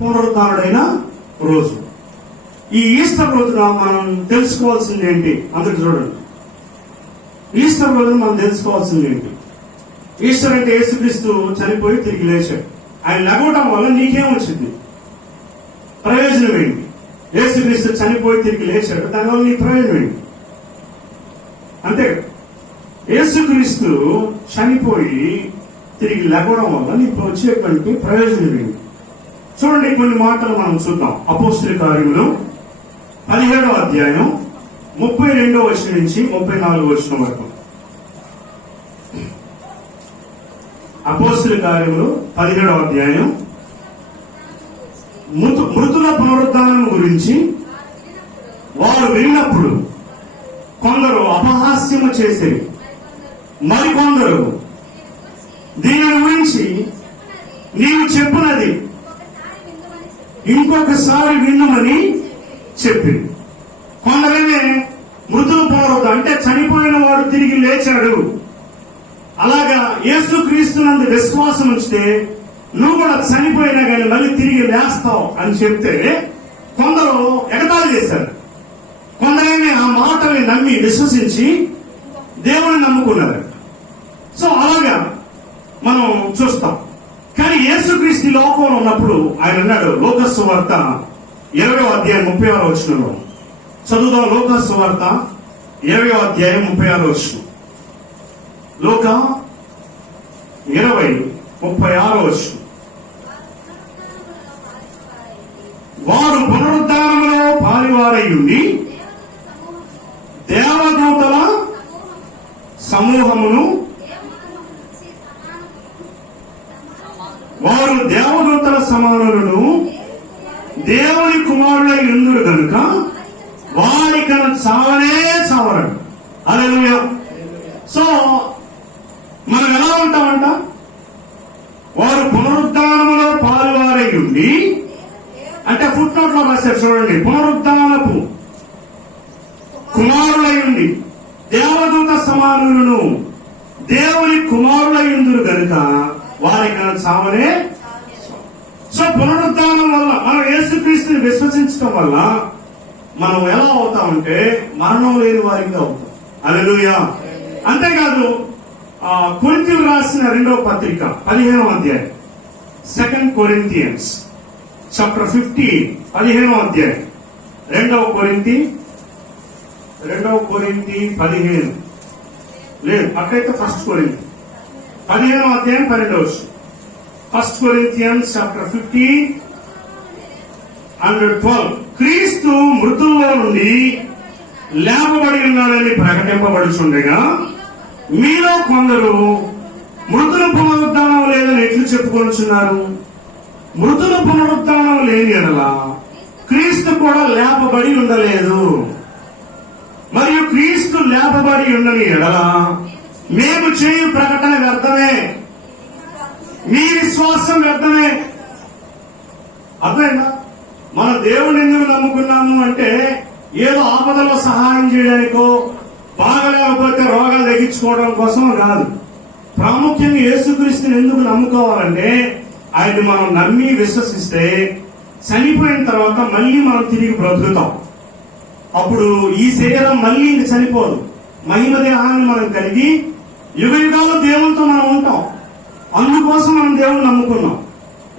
పునరుద్ధానుడైన రోజు. ఈ ఈస్టర్ రోజున మనం తెలుసుకోవాల్సింది ఏంటి? అందరు చూడండి, ఈస్టర్ రోజున మనం తెలుసుకోవాల్సింది ఏంటి? ఈస్టర్ అంటే యేసుక్రీస్తు చనిపోయి తిరిగి లేచాడు. ఆయన లెగవడం వల్ల నీకేం వచ్చింది? ప్రయోజనం ఏంటి? యేసుక్రీస్తు చనిపోయి తిరిగి లేచాడు, దానివల్ల నీ ప్రయోజనం ఏంటి? అంతే. యేసుక్రీస్తు చనిపోయి తిరిగి లెగవడం వల్ల నీకు వచ్చేటువంటి ప్రయోజనం ఏంటి? చూడండి, కొన్ని మాటలు మనం చూద్దాం. అపోస్తలుల కార్యములు 17వ అధ్యాయం 32వ వచనం నుంచి 34వ వచనం వరకు. అపోస్తలుల కార్యములు 17వ అధ్యాయం మృతుల పునరుద్ధానం గురించి వారు విన్నప్పుడు కొందరు అపహాస్యము చేసేది, మరికొందరు దీని గురించి నీవు చెప్పునది ఇంకొకసారి విన్నుమని చెప్పింది. కొందరేమే మృతుల పునరుద్ధానం అంటే చనిపోయిన వాడు తిరిగి లేచాడు, అలాగా యేసుక్రీస్తునందు విశ్వాసం ఉంచితే నువ్వు కూడా చనిపోయినా కానీ మళ్ళీ తిరిగి లేస్తావు అని చెప్తే కొందరు ఎగతాళి చేశారు. కొందరేమే ఆ మాటని నమ్మి విశ్వసించి దేవుని నమ్ముకున్నారు. సో అలాగా మనం చూస్తాం. కానీ యేసుక్రీస్తు లోకంలో ఉన్నప్పుడు ఆయన అన్నాడు, లోక సువార్త 20వ అధ్యాయం 36వ వచనంలో చదువుదాం. లోక సువార్త 20వ అధ్యాయం 36వ వచనం. లోక 20:36వ వచనం. వారు పునరుద్ధానములో పాలివారయ్యుండి దేవదూతల సమూహమును, వారు దేవదూతల సమానులను దేవుని కుమారులై ఉందురు గనుక వారికను చావనే చావరడు. హల్లెలూయా. సో మనం ఎలా ఉంటామంట? వారు పునరుద్ధానములో పాలువారై ఉండి, అంటే ఫుట్ నోట్ లో రాశారు చూడండి, పునరుద్ధానపు కుమారులై ఉండి దేవదూత సమానులను దేవుని కుమారులై ఉందురు గనుక వారికను చావనే. సో పునరుద్ధానం వల్ల మనం యేసుక్రీస్తుని విశ్వసించడం వల్ల మనం ఎలా అవుతామంటే మరణం లేని వారిగా అవుతాం. హల్లెలూయా. అంతేకాదు, కొరింథీయులకు రాసిన 2వ పత్రిక 15వ అధ్యాయం 2 Corinthians chapter 15 15వ అధ్యాయం 2 కొరింథీ 15 లేదు, అక్కడైతే 1 కొరింథీ 15వ అధ్యాయం 12వ వచనం. 1 Corinthians chapter 15:12. క్రీస్తు మృతుల్లో నుండి లేపబడి ఉన్నాడని ప్రకటింపబడుచుండగా మీలో కొందరు మృతుల పునరుద్ధానం లేదని ఎట్లు చెప్పుకొనుచున్నారు? మృతుల పునరుద్ధానం లేని ఎడల క్రీస్తు కూడా లేపబడి ఉండలేదు. మరియు క్రీస్తు లేపబడి ఉండని ఎడల మేము చేయు ప్రకటన వ్యర్థమే, మీ విశ్వాసం వ్యర్థమే. అర్థమైందా? మన దేవుని ఎందుకు నమ్ముకున్నాము అంటే ఏదో ఆపదలో సహాయం చేయడానికో, బాగలేకపోతే రోగాలు తగ్గించుకోవడం కోసం కాదు. ప్రాముఖ్యంగా యేసుక్రీస్తుని ఎందుకు నమ్ముకోవాలంటే ఆయన్ని మనం నమ్మి విశ్వసిస్తే చనిపోయిన తర్వాత మళ్ళీ మనం తిరిగి బ్రతుకుతాం. అప్పుడు ఈ శరీరం మళ్ళీ ఇంక చనిపోదు. మహిమ దేహాన్ని మనం కలిగి యుగ యుగాలు దేవునితో మనం ఉంటాం. అందుకోసం మనం దేవుని నమ్ముకున్నాం.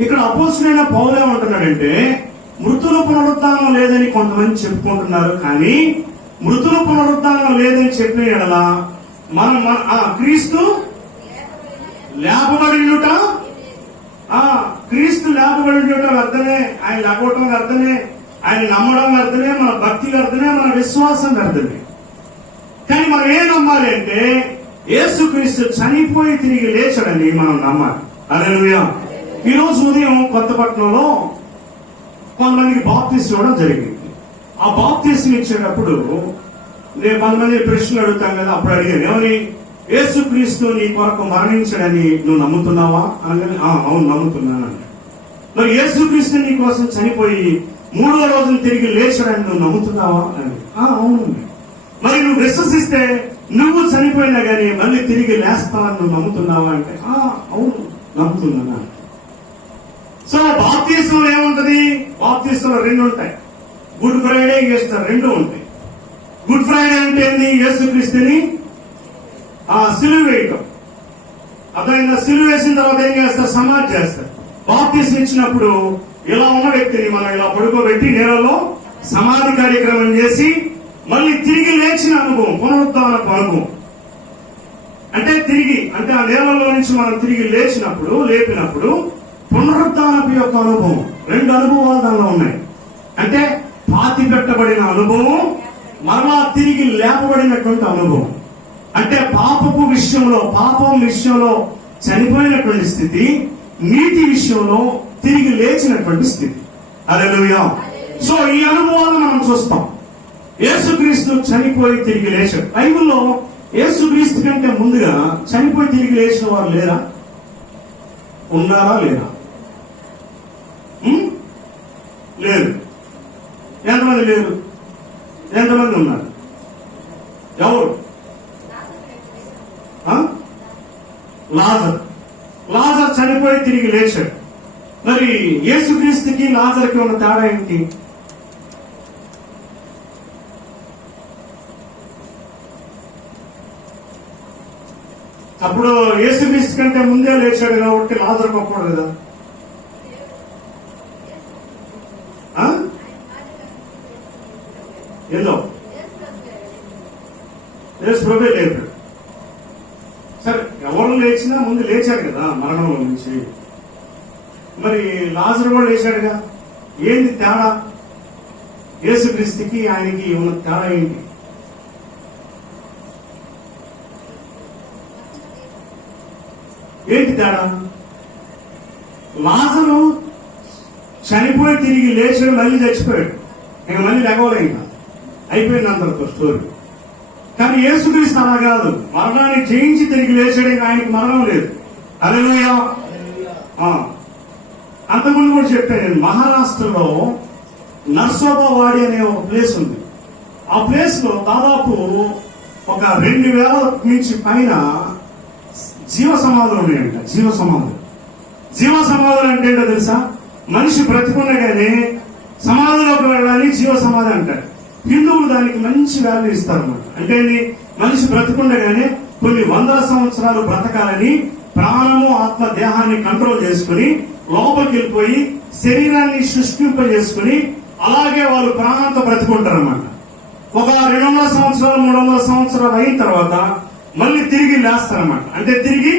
ఇక్కడ అపోస్తలుడైన పౌలు ఏమంటున్నాడంటే మృతుల పునరుద్ధానం లేదని కొంతమంది చెప్పుకుంటున్నారు, కానీ మృతుల పునరుద్ధానం లేదని చెప్పిన ఎడల మనం క్రీస్తు లేపబడినట, క్రీస్తు లేపబడినట వ్యర్థమే, ఆయన లేకపోవటం వ్యర్థమే, ఆయన నమ్మడం వ్యర్థమే, మన భక్తి వ్యర్థమే, మన విశ్వాసం వ్యర్థమే. కానీ మనం ఏం నమ్మాలి అంటే యేసుక్రీస్తు చనిపోయి తిరిగి లేచాడని మనం నమ్మాలి. హల్లెలూయా. ఈ రోజు ఉదయం కొత్తపట్నంలో కొంతమందికి బాప్తిస్మం ఇవ్వడం జరిగింది. ఆ బాప్తిస్మం ఇచ్చేటప్పుడు నేను కొంతమంది ప్రశ్నలు అడుగుతాం కదా, అప్పుడు అడిగాను, ఏమని? యేసుక్రీస్తు నీ కొరకు మరణించడని నువ్వు నమ్ముతున్నావా అని. అవును నమ్ముతున్నాను. మరి యేసుక్రీస్తు నీ కోసం చనిపోయి 3వ రోజున తిరిగి లేచాడని నువ్వు నమ్ముతున్నావా అని. అవును. మరి నువ్వు విశ్వసిస్తే నువ్వు చనిపోయినా గానీ మళ్ళీ తిరిగి లేస్తావని నువ్వు నమ్ముతున్నావా అంటే అవును నమ్ముతున్నాను. సో బాప్తిస్మం ఏముంటది? బాప్తిస్మలో 2 ఉంటాయి. గుడ్ ఫ్రైడే, ఈస్టర్ 2 ఉంటాయి. గుడ్ ఫ్రైడే అంటే ఏంది? యేసుక్రీస్తుని సిలువ వేయటం. అర్థమైందా? సిలువ వేసిన తర్వాత ఏం చేస్తారు? సమాధి చేస్తారు. బాప్తిస్మం ఇచ్చినప్పుడు ఇలా ఉన్న వ్యక్తిని మనం ఇలా పడుకోబెట్టి నీళ్ళలో సమాధి కార్యక్రమం చేసి మళ్ళీ తిరిగి లేచిన అనుభవం, పునరుద్ధానపు అనుభవం. అంటే అంటే ఆ నీళ్ళలో నుంచి మనం తిరిగి లేపినప్పుడు పునరుద్ధానపు యొక్క అనుభవం. 2 అనుభవాలు దానిలో ఉన్నాయి. అంటే పాతి పెట్టబడిన అనుభవం, మరలా తిరిగి లేపబడినటువంటి అనుభవం. అంటే పాపం విషయంలో చనిపోయినటువంటి స్థితి, నీతి విషయంలో తిరిగి లేచినటువంటి స్థితి. హల్లెలూయా. సో ఈ అనుభవాలు మనం చూస్తాం. యేసుక్రీస్తు చనిపోయి తిరిగి లేచాడు. బైబిల్లో యేసుక్రీస్తు కంటే ముందుగా చనిపోయి తిరిగి లేచిన వారు లేరా? ఉన్నారా? లేరా? లేదు. ఎంతమంది లేరు? ఎంతమంది ఉన్నారు? ఎవరు? లాజర్ చనిపోయి తిరిగి లేచాడు. మరి యేసుక్రీస్తుకి లాజర్కి ఉన్న తేడా ఏంటి? అప్పుడు యేసుక్రీస్తు కంటే ముందే లేచాడు కాబట్టి లాజర్ గొప్పడు కదా. ఏదో యేసు ప్రభువే లేపాడు. సరే, ఎవరు లేచినా ముందు లేచాడు కదా మరణంలో నుంచి. మరి లాజరు కూడా లేచాడుగా. ఏంది తేడా? యేసుక్రీస్తుకి ఆయనకి ఉన్న తేడా ఏంటి? ఏంటి తేడా? లాజరు చనిపోయి తిరిగి లేచాడు, మళ్ళీ చచ్చిపోయాడు. ఇంకా మళ్ళీ లేకపోలే, ఇంకా అయిపోయింది అంతటితో స్టోరీ. కానీ యేసుక్రీస్తు అలా కాదు. మరణాన్ని జయించి తిరిగి లేచాడు. ఆయనకి మరణం లేదు. హల్లెలూయా. అంతకుముందు కూడా చెప్పాను నేను. మహారాష్ట్రలో నర్సోబావాడి అనే ఒక ప్లేస్ ఉంది. ఆ ప్లేస్ లో దాదాపు ఒక 2000 నుంచి పైన జీవ సమాధులు ఉన్నాయంట. జీవ సమాధులు అంటే ఏంటో తెలుసా? మనిషి బ్రతికుండగానే సమాధిలోకి వెళ్ళాలి, జీవ సమాధి అంటారు. హిందువులు దానికి మంచి వాల్యూ ఇస్తారన్నమాట. అంటే మనిషి బ్రతికుండగానే కొన్ని 100 సంవత్సరాలు బ్రతకాలని ప్రాణము, ఆత్మ, దేహాన్ని కంట్రోల్ చేసుకుని లోపలికి వెళ్ళిపోయి శరీరాన్ని సృష్టింపజేసుకుని అలాగే వాళ్ళు ప్రాణంతో బ్రతుకుంటారన్నమాట. ఒక 200 సంవత్సరాలు 300 సంవత్సరాలు అయిన తర్వాత మళ్ళీ తిరిగి లేస్తారన్నమాట. అంటే తిరిగి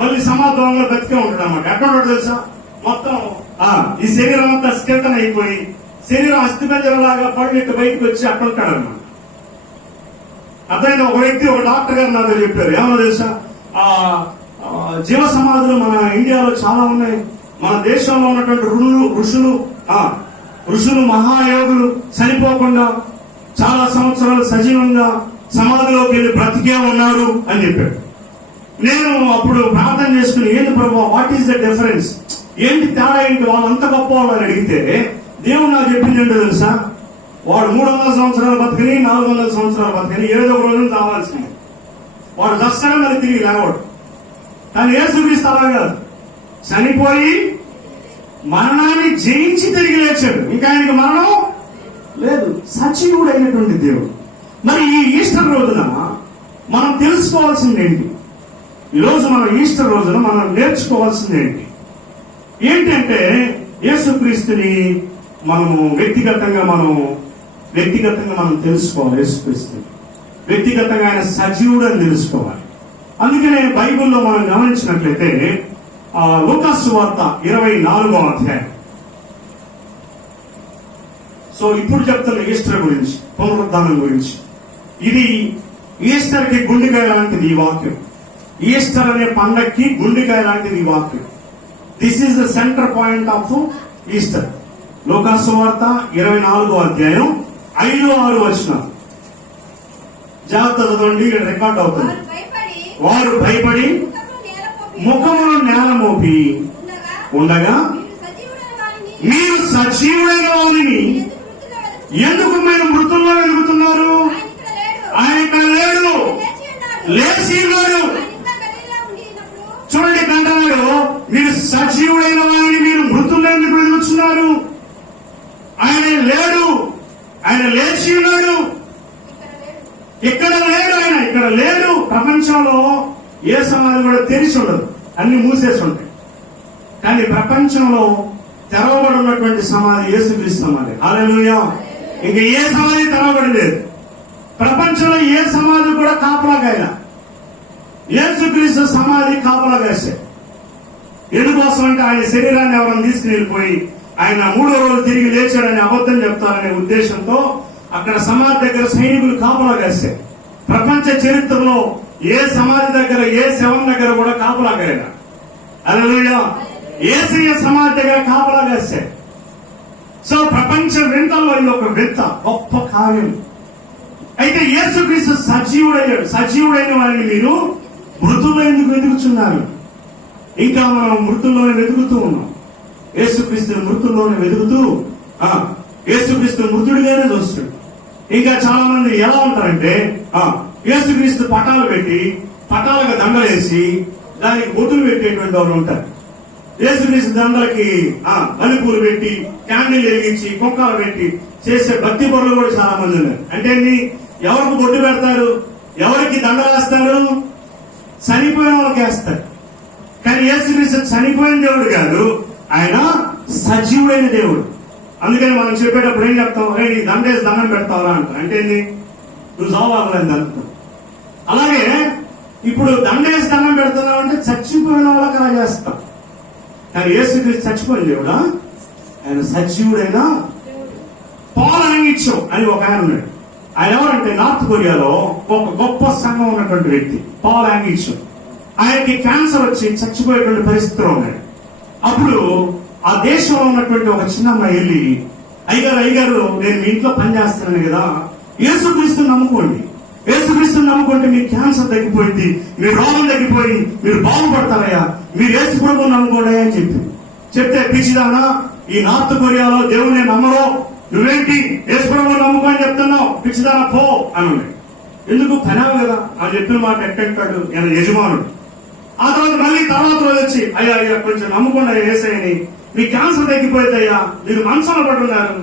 మళ్ళీ సమాధంగా బతికే ఉంటాడు అన్నమాట. ఎక్కడ తెలుసా? మొత్తం ఈ శరీరం అంతా స్కెల్టన్ అయిపోయి శరీరం అస్థిపంజరంలాగా పడినట్టు బయటకు వచ్చి అక్కడ ఉంటాడన్నమాట. అర్థమైంది? ఒక వ్యక్తి, ఒక డాక్టర్ గారు నాతో చెప్పారు. ఏమన్నా తెలుసా? జీవ సమాధులు మన ఇండియాలో చాలా ఉన్నాయి. మన దేశంలో ఉన్నటువంటి ఋషులు మహాయోగులు చనిపోకుండా చాలా సంవత్సరాలు సజీవంగా సమాధిలోకి వెళ్ళి బ్రతికే ఉన్నారు అని చెప్పాడు. నేను అప్పుడు ప్రార్థన చేసుకుని, ఏంటి ప్రభు, వాట్ ఈస్ ద డిఫరెన్స్, ఏంటి తేడా ఏంటి, వాళ్ళంత గొప్ప వాళ్ళని అడిగితే దేవుడు నాకు చెప్పింది ఏంటో తెలుసా? వాడు 300 సంవత్సరాలు బతకని, 400 సంవత్సరాలు బతకని, ఏదో ఒక రోజు కావాల్సింది. వాడు దర్శనం మళ్ళీ తిరిగి లేవాడు. కానీ యేసుక్రీస్తు అలా కాదు. చనిపోయి మరణాన్ని జయించి తిరిగి లేచాడు. ఇంకా ఆయనకి మరణం లేదు. సజీవుడు అయినటువంటి దేవుడు. మరి ఈ ఈస్టర్ రోజున మనం తెలుసుకోవాల్సింది ఏంటి? ఈరోజు మనం ఈస్టర్ రోజున మనం నేర్చుకోవాల్సింది ఏంటంటే యేసుక్రీస్తుని మనము వ్యక్తిగతంగా మనం తెలుసుకోవాలి. యేసుక్రీస్తుని వ్యక్తిగతంగా ఆయన సజీవుడు అని తెలుసుకోవాలి. అందుకనే బైబిల్లో మనం గమనించినట్లయితే లూకాసు సువార్త 24వ అధ్యాయం. సో ఇప్పుడు చెప్తున్న ఈస్టర్ గురించి, పునరుద్ధానం గురించి. ఇది ఈస్టర్ కి గుండెకాయ లాంటిది ఈ వాక్యం. ఈస్టర్ అనే పండక్కి గుండెకాయ లాంటిది ఈ వాక్యం. This is the centre point of Easter. లూకాసు సువార్త 24వ అధ్యాయం 5-6 వచనాలు జాగ్రత్త చదవండి, రికార్డ్ అవుతుంది. వారు భయపడి ముఖమును నేల మోపి ఉండగా, మీరు సజీవుడైన వారిని ఎందుకు మీరు మృతుల్లో వెలుగుతున్నారు? ఆయన ఇక్కడ లేడు, లేచి ఉన్నాడు. చూడండి, కంటున్నాడు, మీరు సజీవుడైన వారిని మీరు మృతుల్లో ఎందుకు వెలుగుతున్నారు? లేడు, ఆయన లేచి ఉన్నాడు. ఇక్కడ లేడు, ఆయన ఇక్కడ లేడు. ప్రపంచంలో ఏ సమాధి కూడా తెరిచి ఉండదు, అన్ని మూసేసి ఉంటాయి. కానీ ప్రపంచంలో తెరవబడి ఉన్నటువంటి సమాధి యేసుక్రీస్తు సమాధి. హల్లెలూయా. ఇంక ఏ సమాధి తెరవబడి లేదు. ప్రపంచంలో ఏ సమాధి కూడా కాపలాగాయన. యేసుక్రీస్తు సమాధి కాపలాగాసే. ఎందుకోసం అంటే ఆయన శరీరాన్ని ఎవరైనా తీసుకుని వెళ్ళిపోయి ఆయన 3వ రోజు తిరిగి లేచాడని అబద్ధం చెప్తారనే ఉద్దేశంతో అక్కడ సమాధి దగ్గర సైనికులు కాపలాగాసారు. ప్రపంచ చరిత్రలో ఏ సమాధి దగ్గర, ఏ శవం దగ్గర కూడా కాపలాగాయన. హల్లెలూయా. యేసయ్య సమాధి దగ్గర కాపలాగాసారు. సో ప్రపంచ వింతల్లో ఇది ఒక వింత, గొప్ప కార్యం. అయితే యేసుక్రీస్తు సజీవుడయ్యాడు. సజీవుడైన వారిని మీరు మృతుల్లో ఎందుకు వెతుకుతున్నారు? ఇంకా మనం మృతుల్లోనే వెతుకుతూ ఉన్నాం. యేసుక్రీస్తు మృతుల్లోనే వెతుకుతూ యేసుక్రీస్తు మృతుడిగానే చూస్తాడు. ఇంకా చాలా మంది ఎలా ఉంటారంటే యేసుక్రీస్తు పటాలు పెట్టి పటాలకు దండలేసి దానికి బొట్టులు పెట్టేటువంటి వాళ్ళు ఉంటారు. యేసుక్రీస్తు దండలకి మల్లెపూలు పెట్టి క్యాండిల్ వెలిగించి కుక్కలు పెట్టి చేసే భక్తి పనులు కూడా చాలా మంది ఉన్నారు. అంటే ఎవరికి బొట్టు పెడతారు, ఎవరికి దండలేస్తారు? చనిపోయిన వాళ్ళకి వేస్తారు. కానీ యేసుక్రీస్తు చనిపోయిన దేవుడు కాదు, ఆయన సజీవుడైన దేవుడు. అందుకని మనం చెప్పేటప్పుడు ఏం చెప్తాం? నీ దండేసి దండం పెడతావరా అంట. అంటే నువ్వు చావాలని అంటున్నావు. అలాగే ఇప్పుడు దండేసి దండం పెడుతున్నావు అంటే చచ్చిపోయిన వాళ్ళకి అలా చేస్తాం. కానీ యేసుక్రీస్తు చచ్చిపోయిన దేవుడా? ఆయన సజీవుడైన పాల్ యాంగిచో అని ఒక ఆయన ఉన్నాడు. ఆయన ఎవరంటే నార్త్ కొరియాలో ఒక గొప్ప సంఘం ఉన్నటువంటి వ్యక్తి పాల్ యాంగిచో. ఆయనకి క్యాన్సర్ వచ్చి చచ్చిపోయేటువంటి పరిస్థితిలో ఉన్నాడు. అప్పుడు ఆ దేశంలో ఉన్నటువంటి ఒక చిన్న అమ్మాయి వెళ్ళి, అయ్యగారు నేను మీ ఇంట్లో పనిచేస్తున్నాను కదా, యేసుక్రీస్తుని నమ్ముకోండి, యేసుక్రీస్తుని నమ్ముకుంటే మీ క్యాన్సర్ తగ్గిపోయింది, మీ రోగం తగ్గిపోయి మీరు బాగుపడతారయ్యా, మీరు యేసు ప్రభువుని నమ్ముకోండి అని చెప్తే పిచ్చిదానా, ఈ నార్త్ కొరియాలో దేవుని నమ్మరో, నువ్వేంటి యేసు ప్రభువుని నమ్ముకోని చెప్తున్నావు, పిచ్చిదానా పో అని. ఎందుకు పనావు కదా అని చెప్పిన మాట ఎట్టంటాడు ఆయన యజమానుడు. ఆ తర్వాత మళ్ళీ తర్వాత రోజు వచ్చి అయ్యా కొంచెం నమ్ముకోండి యేసయ్యని, మీ క్యాన్సర్ తగ్గిపోయేదయ్యా, మీరు మనసులో పడున్నారు,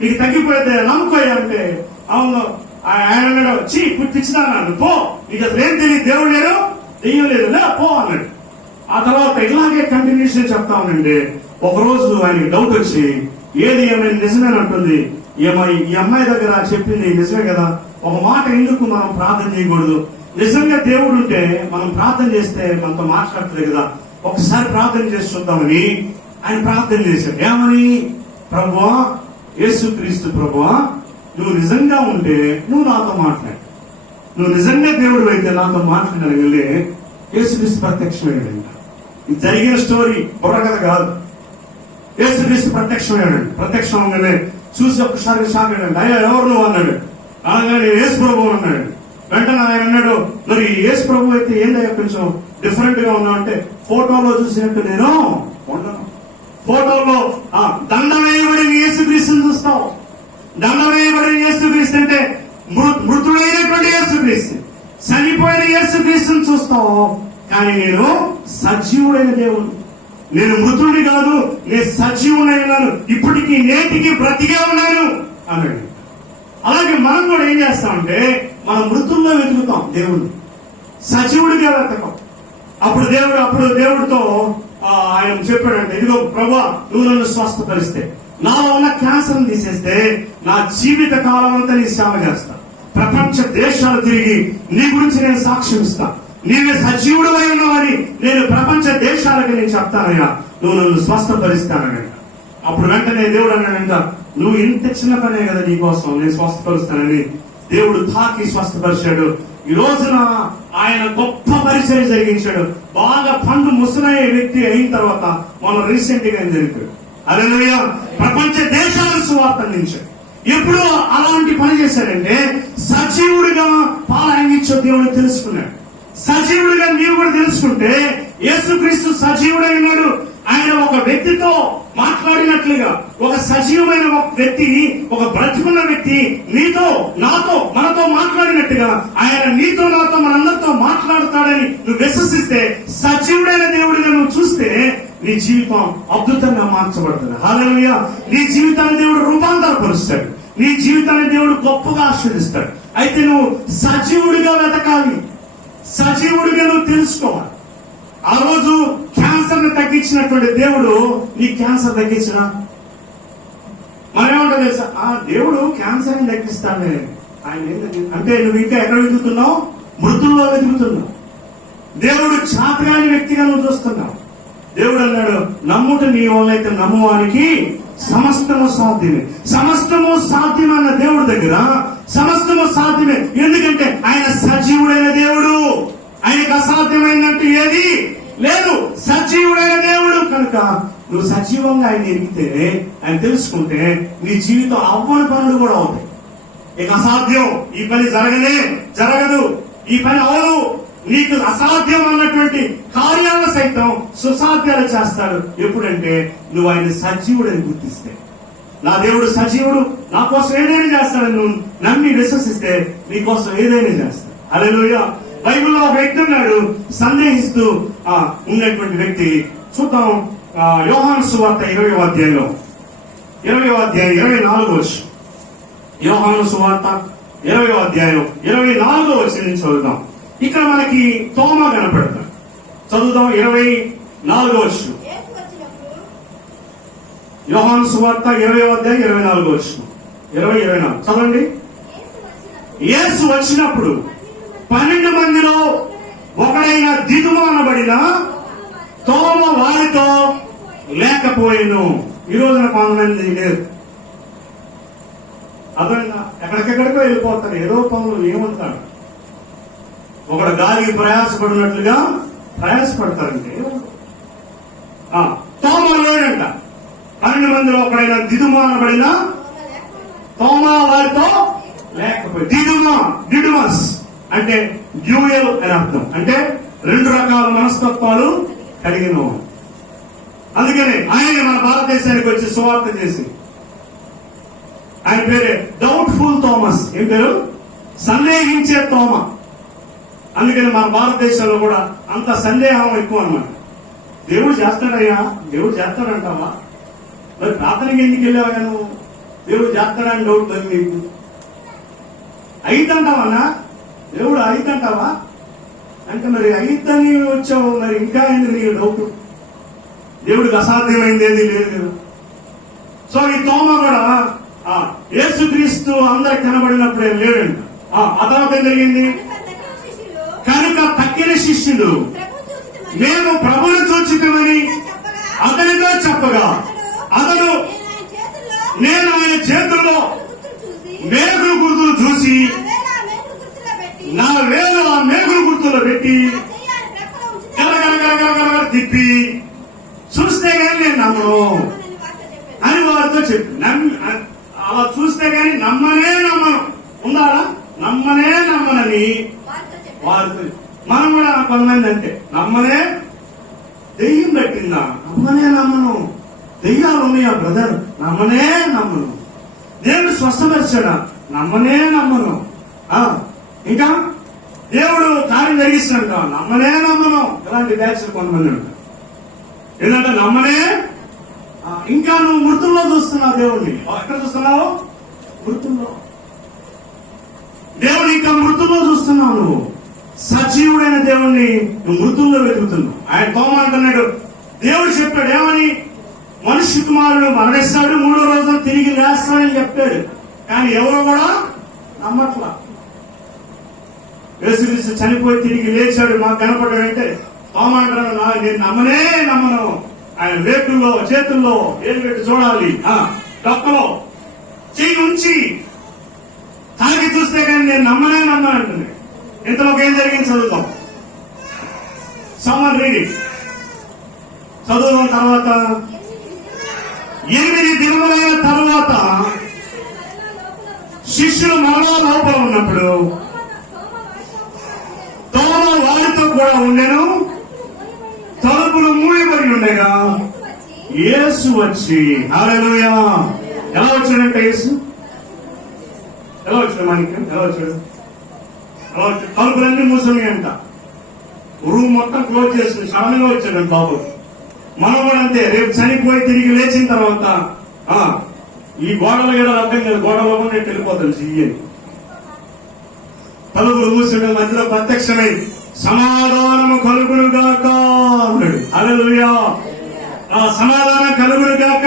మీకు తగ్గిపోయేదయ్యా నమ్ముకోయ్యా అంటే, అవును ఆయన అన్నాడు, పిచ్చిదాను పో, నీకు అసలు ఏం తెలియదు, దేవుడు లేడు దెయ్యం లేదు లే పో అన్నాడు. ఆ తర్వాత ఇలాగే కంటిన్యూషన్ చెప్తా ఉండండి. ఒకరోజు ఆయనకి డౌట్ వచ్చి ఏది ఏమైనా నిజమేనంటుంది, ఈ అమ్మాయి దగ్గర చెప్పింది నిజమే కదా, ఒక మాట ఎందుకు మనం ప్రార్థన చేయకూడదు? నిజంగా దేవుడు ఉంటే మనం ప్రార్థన చేస్తే మనతో మాట్లాడుతుంది కదా, ఒకసారి ప్రార్థన చేసి చూద్దామని ఆయన ప్రార్థన చేశాడు. ఏమని? ప్రభువా, యేసుక్రీస్తు ప్రభువా, నువ్వు నిజంగా ఉంటే నువ్వు నాతో మాట్లాడు, నువ్వు నిజంగా దేవుడు అయితే నాతో మాట్లాడగలిగే యేసుక్రీస్తు ప్రత్యక్షమయ్యాడంట. ఇది జరిగిన స్టోరీ, బుర్రకథ కాదు. యేసుక్రీస్తు ప్రత్యక్షమయ్యాడండి. ప్రత్యక్షం అవగానే చూసి ఒక్కసారి షాక్ అయ్యాడు. అయ్యా ఎవరు నువ్వు అన్నాడు. అలాగే యేసు ప్రభు అన్నాడు. వెంటనే ఆయన అన్నాడు, మరి యేసు ప్రభు అయితే ఏందయ్యా కొంచెం డిఫరెంట్ గా ఉన్నావు అంటే, ఫోటోలో చూసినట్టు నేను ఉండను. ఫోటోలో దండం వేయబడిన యేసుక్రీస్తుని చూస్తావు. దండం వేయబడిన యేసుక్రీస్తు అంటే మృతుడైనటువంటి యేసుక్రీస్తు, చనిపోయిన యేసుక్రీస్తుని చూస్తావు. కానీ నేను సజీవుడైన దేవుడు, నేను మృతుడిని కాదు, నేను సజీవుడై ఉన్నాను, ఇప్పటికీ నేటికి బ్రతికే ఉన్నాను అన్నాడు. అలాగే మనం కూడా ఏం చేస్తామంటే మనం మృతుల్లో వెతుకుతాం దేవుడిని, సజీవుడిగా వెతకం. అప్పుడు దేవుడితో ఆయన చెప్పాడంటే, ఇదిగో ప్రభువా, నువ్వు నన్ను స్వస్థపరిస్తే, నాలో ఉన్న క్యాన్సర్ తీసేస్తే నా జీవిత కాలం అంతా నీ సేవ చేస్తా, ప్రపంచ దేశాలు తిరిగి నీ గురించి నేను సాక్ష్యం ఇస్తా, నీవే సజీవుడు అయి ఉన్నావని నేను ప్రపంచ దేశాలకి నేను చెప్తానయ్యా, నువ్వు నన్ను స్వస్థపరిస్తానంట. అప్పుడు వెంటనే దేవుడు అన్నాడంట, నువ్వు ఇంత చిన్న పనే కదా నీకోసం నేను స్వస్థపరుస్తానని దేవుడు తాకి స్వస్థపరిచాడు. ఈ రోజున ఆయన గొప్ప పరిచయం జరిగించాడు. బాగా పండు ముసలయ్యే వ్యక్తి అయిన తర్వాత మొన్న రీసెంట్ గా జరిగాడు. హల్లెలూయా. ప్రపంచ దేశాలకు సువార్త అందించాడు. ఎప్పుడు అలాంటి పని చేశాడంటే సజీవుడిగా పాలు యాంగిచో దేవుడు తెలుసుకున్నాడు. సజీవుడిగా నీవు కూడా తెలుసుకుంటే యేసుక్రీస్తు సజీవుడై ఉన్నాడు. ఆయన ఒక వ్యక్తితో మాట్లాడినట్లుగా, ఒక సజీవమైన ఒక వ్యక్తి, ఒక బ్రతుకున్న వ్యక్తి నీతో, నాతో, మనతో మాట్లాడినట్టుగా ఆయన నీతో, నాతో, మనందరితో మాట్లాడతాడని నువ్వు విశ్వసిస్తే, సజీవుడైన దేవుడిగా నువ్వు చూస్తే నీ జీవితం అద్భుతంగా మార్చబడుతుంది. హల్లెలూయా. నీ జీవితాన్ని దేవుడు రూపాంతరపరుస్తాడు. నీ జీవితాన్ని దేవుడు గొప్పగా ఆశీర్వదిస్తాడు. అయితే నువ్వు సజీవుడిగా వెతకాలి, సజీవుడిగా నువ్వు తెలుసుకోవాలి. ఆ రోజు క్యాన్సర్ ని తగ్గించినటువంటి దేవుడు నీ క్యాన్సర్ తగ్గించిన మరేమంటా తెలుసా? ఆ దేవుడు క్యాన్సర్ ని తగ్గిస్తానే, ఆయన అంటే నువ్వు ఇంకా ఎక్కడ వెతుకుతున్నావు? మృతుల్లో వెతుకుతున్నావు. దేవుడు చాతగాని వ్యక్తిగా నువ్వు చూస్తున్నావు. దేవుడు అన్నాడు, నమ్ముట నీ వల్లైతే నమ్మువానికి సమస్తము సాధ్యమే. సమస్తము సాధ్యమన్న దేవుడి దగ్గర సమస్తము సాధ్యమే. ఎందుకంటే ఆయన సజీవుడైన దేవుడు, ఆయనకు అసాధ్యమైనట్టు ఏది లేదు. సజీవుడైన దేవుడు కనుక నువ్వు సజీవంగా ఆయన ఎరిగితే, ఆయన తెలుసుకుంటే నీ జీవితం అవ్వని పనులు కూడా అవుతాయి. ఇక అసాధ్యం, ఈ పని జరగదు, ఈ పని అవదు, నీకు అసాధ్యం అన్నటువంటి కార్యాలను సైతం సుసాధ్యాలు చేస్తాడు. ఎప్పుడంటే నువ్వు ఆయన సజీవుడని గుర్తిస్తే. నా దేవుడు సజీవుడు, నా కోసం ఏదైనా చేస్తాడని నువ్వు నమ్మి విశ్వసిస్తే నీ కోసం ఏదైనా చేస్తాడు. హల్లెలూయా. బైబిల్లో ఒక వ్యక్తి ఉన్నాడు, సందేహిస్తూ ఉన్నటువంటి వ్యక్తి. చూద్దాం, యోహాను సువార్త 20వ అధ్యాయంలో 24వ యోహాను సువార్త 20వ అధ్యాయం 24వ వచనం నుంచి చదువుదాం. ఇక్కడ మనకి తోమా కనపడతాడు. చదువుదాం 24వ వచనం. యోహాను సువార్త 20వ అధ్యాయం 24వ వచనం. 24 చదవండి. యేసు వచ్చినప్పుడు 12 మందిలో ఒకడైన దిదుమ అనబడిన తోమ వారితో లేకపోయేను. ఈ రోజున కొంతమంది లేదు, అదన్నా ఎక్కడికెక్కడికో వెళ్ళిపోతారు, ఏదో పనులు ఏమంటారు. ఒకడు గాలికి ప్రయాసపడినట్లుగా ప్రయాసపడతారంటే తోమ లేడంట. 12 మందిలో ఒకడైన దిదుమ అనబడిన తోమా వారితో లేకపోయి. డిడుమస్ అంటే డ్యూయల్ అని అర్థం, అంటే 2 రకాల మనస్తత్వాలు కలిగిన. అందుకని ఆయన మన భారతదేశానికి వచ్చి సువార్త చేసి, ఆయన పేరే డౌట్ఫుల్ థామస్. ఏం పేరు? సందేహించే తోమ. అందుకని మన భారతదేశంలో కూడా అంత సందేహం ఎక్కువ అన్నమాట. దేవుడు చేస్తాడయ్యా, దేవుడు చేస్తాడంటావా? మరి ప్రార్థనకి ఎందుకు వెళ్ళావా నువ్వు? దేవుడు చేస్తాడని డౌట్ లేదు నీకు. అయితంటావన్నా, దేవుడు అయితంటావా అంటే మరి అయితని వచ్చావు, మరి ఇంకా ఎందుకు నీకు డౌట్? దేవుడికి అసాధ్యమైంది ఏది లేదు కదా. సో ఈ తోమ కూడా యేసుక్రీస్తు అందరికి కనబడినప్పుడు ఏం లేడంట. ఆ తర్వాత ఏం జరిగింది? కనుక తక్కిన శిష్యులు మేము ప్రభువును చూచితమని అతనితో చెప్పగా, అతడు నేను ఆయన చేతుల్లో మేకులు గుర్తులు చూసి నా వేలు ఆ మేకులు గుర్తులో పెట్టి తిప్పి చూస్తే గాని నేను నమ్మను అని వారితో చెప్పి, అలా చూస్తే గాని నమ్మను ఉండాలా? నమ్మనని వారితో. మనం కూడా కొంతమంది అంటే నమ్మనే, దెయ్యం పెట్టిందా? నమ్మను. దెయ్యాలు ఉన్నాయా బ్రదర్? నమ్మను. దేవుడు స్వస్థపరిచాడా? నమ్మను. ఇంకా దేవుడు కార్యం జరిగిస్తున్నాడు, నమ్మను. ఇలాంటి బ్యాచ్లు కొంతమంది ఉంటారు. ఏంటంటే నమ్మనే. ఇంకా నువ్వు మృతుల్లో చూస్తున్నావు దేవుడిని. ఎక్కడ చూస్తున్నావు? మృతుల్లో. దేవుడు ఇంకా మృతుల్లో చూస్తున్నావు. నువ్వు సజీవుడైన దేవుణ్ణి నువ్వు మృతుల్లో వెతుకుతున్నావు. ఆయన తోమ అంటున్నాడు, దేవుడు చెప్పాడు ఏమని? మనుష్య కుమారుడు మరణిస్తాడు, 3వ రోజున తిరిగి లేస్తాడని చెప్పాడు. కానీ ఎవరో కూడా నమ్మట్లా. యేసుక్రీస్తు చనిపోయి తిరిగి లేచాడు, మాకు కనపడ్డాడంటే తోమ అంటున్నాడు, నేను నమ్మను. ఆయన వేపుల్లో చేతుల్లో ఏం పెట్టి చూడాలి, డొక్కలో చెయ్యి ఉంచి తాగి చూస్తే కానీ నేను నమ్మనంటుంది. ఇంతలోకి ఏం జరిగింది చదువుతాం. సమ్మర్ రీడి చదువుతున్న తర్వాత 8 దినములైన తర్వాత శిష్యులు మరలా లోపల ఉన్నప్పుడు తోమ వారితో కూడా ఉండెను. తలుపులు మూయబడి ఉండగా యేసు వచ్చి, హల్లెలూయా. ఎలా వచ్చాడంటే యేసు? ఎలా వచ్చాడు? మనకి ఎలా వచ్చాడు? తలుపులన్నీ మూసున్నాయి అంట. రూమ్ మొత్తం క్లోజ్ చేసింది. సడన్ గా వచ్చాడు బాబు. మనం కూడా అంతే. రేపు చనిపోయి తిరిగి లేచిన తర్వాత ఈ గోడలు కూడా అర్థం కాదు, గోడలో కూడా వెళ్ళిపోతాం చెయ్యని. తలుపులు మూసిన మధ్యలో ప్రత్యక్షమై సమాధానము కలుగును గాక అన్నాడు. హల్లెలూయా. సమాధానం కలుగును గాక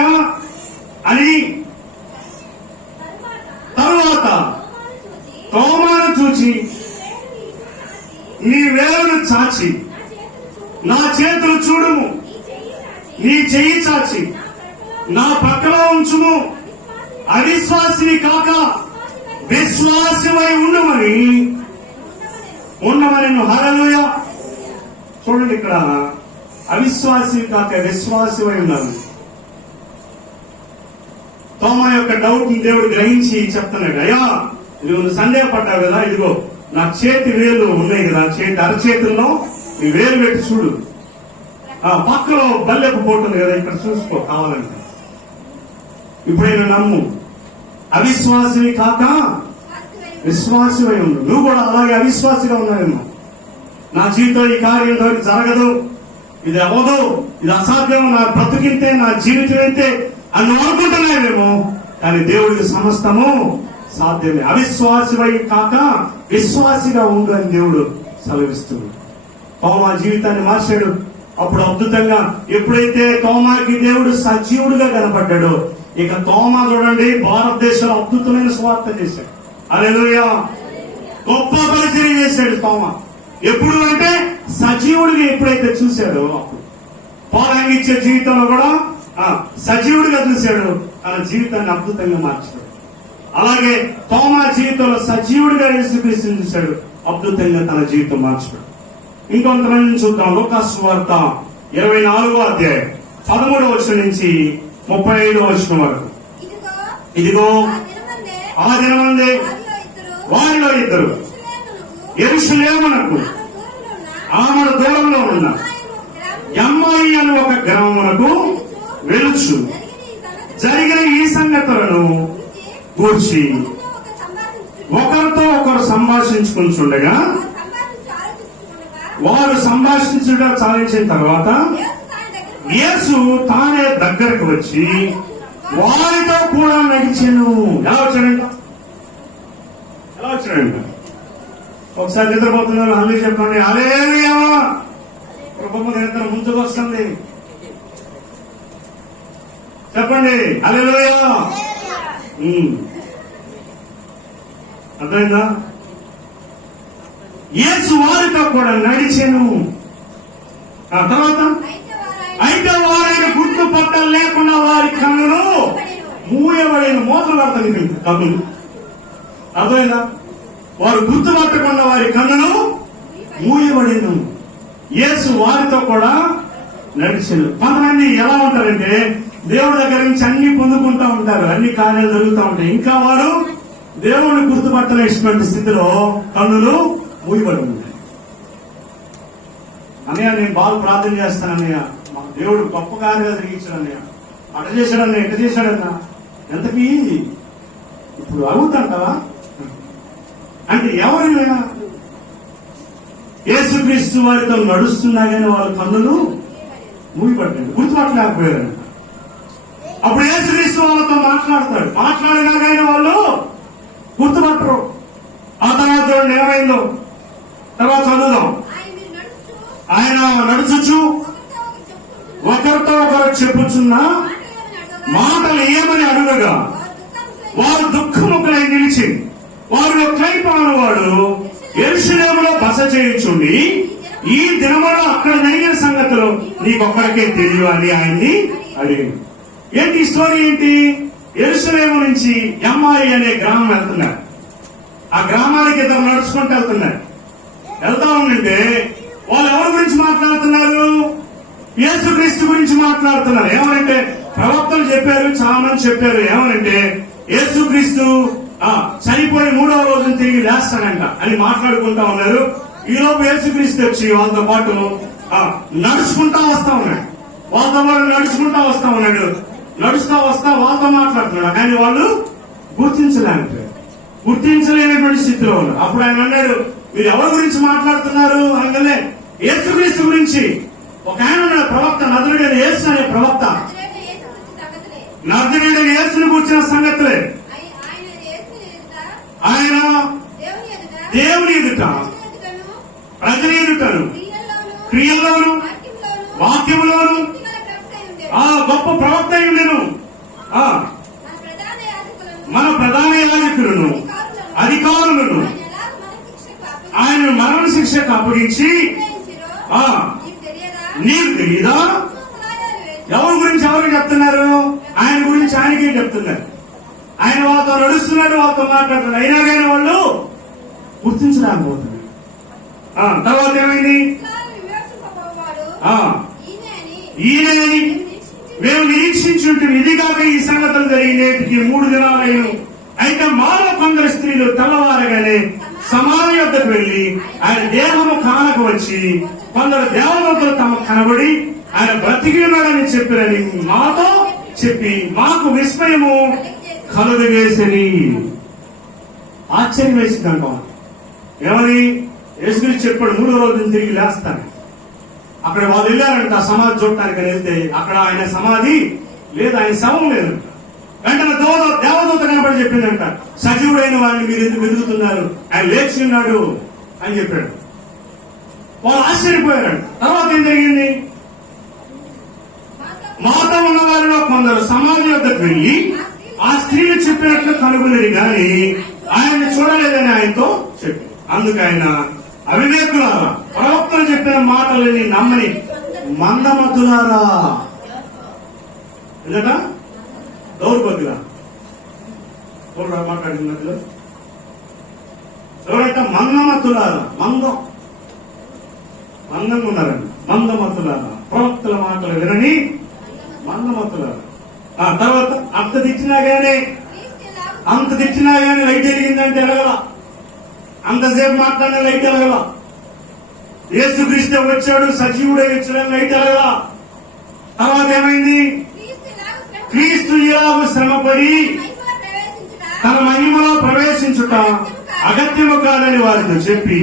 అని తరువాత తోమాను చూచి నీ వేలును చాచి నా చేతులు చూడుము, నీ చెయ్యి చాచి నా పక్కలో ఉంచుము, అవిశ్వాసిని కాక విశ్వాసమై ఉండమని. హల్లెలూయా. చూడండి, ఇక్కడ అవిశ్వాసి కాక విశ్వాసమై ఉన్నాను. తోమా యొక్క డౌట్ దేవుడు గ్రహించి చెప్తున్నాడు, అయ్యా నువ్వు సందేహపడ్డావు కదా, ఇదిగో నా చేతి వేలు ఉన్నాయి కదా, అరచేతుల్లో నీ వేలు పెట్టి చూడు, పక్కలో బల్లెపు పోతుంది కదా, ఇక్కడ చూసుకో కావాలంటే. ఇప్పుడైనా నమ్ము, అవిశ్వాసిని కాక విశ్వాసమై ఉండు. నువ్వు కూడా అలాగే అవిశ్వాసిగా ఉన్నావేమో. నా జీవితం ఈ కార్యం జరగదు, ఇది అవ్వదు, ఇది అసాధ్యం, నా బ్రతుకింతే, నా జీవితం అయితే అని నువ్వు అనుకుంటున్నావేమో. కానీ దేవుడికి సమస్తము సాధ్యమే. అవిశ్వాసివై కాక విశ్వాసిగా ఉండు అని దేవుడు సెలవిస్తున్నాడు. తోమా జీవితాన్ని మార్చాడు. అప్పుడు అద్భుతంగా ఎప్పుడైతే తోమాకి దేవుడు సజీవుడిగా కనపడ్డాడో, ఇక తోమా చూడండి భారతదేశంలో అద్భుతమైన స్వార్థ చేశాడు. హల్లెలూయా. గొప్ప పరిచయం చేశాడు తోమా. ఎప్పుడు అంటే సజీవుడిగా ఎప్పుడైతే చూశాడో, అప్పుడు పౌరాంగిచ్చే జీవితంలో కూడా సజీవుడిగా చూశాడు, తన జీవితాన్ని అద్భుతంగా మార్చాడు. అలాగే తోమా జీవితంలో సజీవుడిగా యేసుక్రీస్తుని చూశాడు, అద్భుతంగా తన జీవితం మార్చాడు. ఇంకొంతమందిని చూద్దాం. లూకాసు వార్త 24వ అధ్యాయం 13వ వచనం నుంచి 35వ వచనం వరకు. ఇదిగో ఆ దినమందే వారిలో ఇద్దరు యెరూషలేమునకు ఆమె దూరంలో ఉన్న యమ్మాయి అని ఒక గ్రామమునకు వెలుచు జరిగిన ఈ సంగతులను గూర్చి ఒకరితో ఒకరు సంభాషించుకుంటుండగా, వారు సంభాషించడం సాధించిన తర్వాత యేసు తానే దగ్గరకు వచ్చి వారితో కూడా నడిచెను. ఎలా వచ్చాడంట? ఒకసారి నిద్రపోతున్నారు, హల్లే చెప్పండి. హల్లెలూయా. ప్రభువు నిద్ర ముందుకు వస్తుంది, చెప్పండి హల్లెలూయా. అర్థమైందా? యేసు వారితో కూడా నడిచెను. ఆ తర్వాత అయితే వారైన గుర్తుపట్టలు లేకుండా వారి కన్నులు మూయబడిన. మోతలు పడతాయి కన్నులు. అర్థమైందా? వారు గుర్తుపట్టకుండా వారి కన్నులు మూయబడిను. యేసు వారితో కూడా నడిచెను. కొంతమంది ఎలా ఉంటారంటే దేవుడి దగ్గర నుంచి అన్ని పొందుకుంటా ఉంటారు, అన్ని కార్యాలు జరుగుతూ ఉంటాయి, ఇంకా వారు దేవుడిని గుర్తుపట్టలేటువంటి స్థితిలో కన్నులు మూయబడి ఉంటాయి. అన్నయ్య నేను బాగా ప్రార్థన చేస్తానన్నయ్య, మా దేవుడు గొప్ప కార్యాలు జరిగించాడన్నయ్య, అట చేశాడన్నయ్య, ఎట చేశాడన్నా, ఎంతకీ ఇప్పుడు అడుగుతాంటావా అంటే ఎవరైనా యేసుక్రీస్తు వారితో నడుస్తున్నా కానీ వాళ్ళ కన్నులు మూయబడ్డాడు, గుర్తుపట్టలేకపోయారంట. అప్పుడు యేసుక్రీస్తు వాళ్ళతో మాట్లాడతాడు, మాట్లాడినా కానీ వాళ్ళు గుర్తుపట్టరు. ఆ తర్వాత చూడండి ఏమైందో, తర్వాత చదువుదాం. ఆయన నడుచుచు ఒకరితో ఒకరు చెప్పుచున్న మాటలు ఏమని అడుగగా వారు దుఃఖముఖులై నిలిచి వారిలో క్లైపాను వాడు యెరూషలేములో బస చేయుచుండి ఈ దినములో అక్కడ జరిగిన సంగతులు నీకొక్కడికే తెలియని ఆయన్ని అడిగింది. ఏంటి స్టోరీ ఏంటి? యెరూషలేము నుంచి యమ్మాయి అనే గ్రామం వెళ్తున్నారు. ఆ గ్రామానికి ఇద్దరు నడుచుకుంటూ వెళ్తున్నారు. వెళ్తా ఉంటే వాళ్ళు ఎవరి గురించి మాట్లాడుతున్నారు? యేసుక్రీస్తు గురించి మాట్లాడుతున్నారు. ఏమనంటే ప్రవక్తలు చెప్పారు, చాలా మంది చెప్పారు. ఏమనంటే యేసుక్రీస్తు చనిపోయి 3వ రోజున తిరిగి లేస్తాడంట అని మాట్లాడుకుంటా ఉన్నారు. ఈలోపు యేసుక్రీస్తు వచ్చి వాళ్ళతో పాటు నడుచుకుంటా వస్తా ఉన్నాడు. వాళ్ళతో పాటు నడుచుకుంటా వస్తా ఉన్నాడు. నడుస్తా వస్తా వాళ్ళతో మాట్లాడుతున్నాడు. కానీ వాళ్ళు గుర్తించలేనటువంటి స్థితిలో ఉన్నారు. అప్పుడు ఆయన అన్నాడు, మీరు ఎవరి గురించి మాట్లాడుతున్నారు అనగానే యేసుక్రీస్తు గురించి ఒక ఆయన ఉన్నాడు ప్రవక్త, నజరేయుడైన యేసు అనే ప్రవక్త. నజరేయుడైన యేసుని కూర్చున్న సంగతులే. ఆయన దేవుని ఎదుట, ప్రజల ఎదుటను, క్రియల్లోను, వాక్యములోను గొప్ప ప్రవక్త అయి ఉండెను. మన ప్రధాన యాజకులను, అధికారులను ఆయన మరణ శిక్షకు అప్పగించి, నీకు తెలియదా? ఎవరి గురించి ఎవరికి చెప్తున్నారు? ఆయన గురించి ఆయనకే చెప్తున్నారు. ఆయన వాళ్ళతో నడుస్తున్నాడు, వాళ్ళతో మాట్లాడుతున్నాడు. అయినా కానీ వాళ్ళు గుర్తించలేకపోతున్నారు. తర్వాత ఏమైంది? ఈయనని మేము నిరీక్షించుంటే ఇది కాక ఈ సంగతులు జరిగినేటికి 3 దినాలైన. అయితే మాలో కొందరు స్త్రీలు తెల్లవారగానే సమాధి వద్దకు వెళ్లి ఆయన దేహము కానకు వచ్చి కొందరు దేవదూతలు తమకు కనబడి ఆయన బ్రతికి ఉన్నాడని చెప్పారని మాతో చెప్పి మాకు విస్మయము కలుగజేసని. ఆశ్చర్యం వేసిందంట. ఏమని? యేసుక్రీస్తు చెప్పాడు 3వ రోజు తిరిగి లేస్తాను. అక్కడ వాళ్ళు వెళ్ళారంట సమాధి చూడటానికి. వెళ్తే అక్కడ ఆయన సమాధి లేదు, ఆయన శవం లేదు. వెంటనే దేవదూత కనబడి చెప్పిందంట, సజీవుడైన వారిని మీరు ఎందుకు వెతుకుతున్నారు? ఆయన లేచి ఉన్నాడు అని చెప్పాడు. వాళ్ళు ఆశ్చర్యపోయారంట. తర్వాత ఏం జరిగింది? మాతో ఉన్న వారిలో కొందరు సమాధి వద్దకు వెళ్లి ఆ స్త్రీలు చెప్పినట్లు కనుగొనేది గాని ఆయన చూడలేదని ఆయనతో చెప్పి, అందుకు ఆయన అవివేకులారా, ప్రవక్తలు చెప్పిన మాటలని నమ్మని మందమతులారా, ఎందుక దౌర్భగ్యులా మాట్లాడిన మధ్యలో ఎవరైతే మందమతులారా, మందంగా ఉన్నారండి. మందమతులారా, ప్రవక్తల మాటలు వినని మందమతులారా. తర్వాత అంత తిట్టినా గానీ లైట్ వెలిగిందంటే ఎలగల. అంతసేపు మాట్లాడిన లైట్ ఎలగల. యేసుక్రీస్తు వచ్చాడు, సజీవుడై వచ్చాడని లైట్ ఎలగల. తర్వాత ఏమైంది? క్రీస్తు ఇలాగ శ్రమపడి తన మహిమలో ప్రవేశించుట అగత్యము కాదని వారితో చెప్పి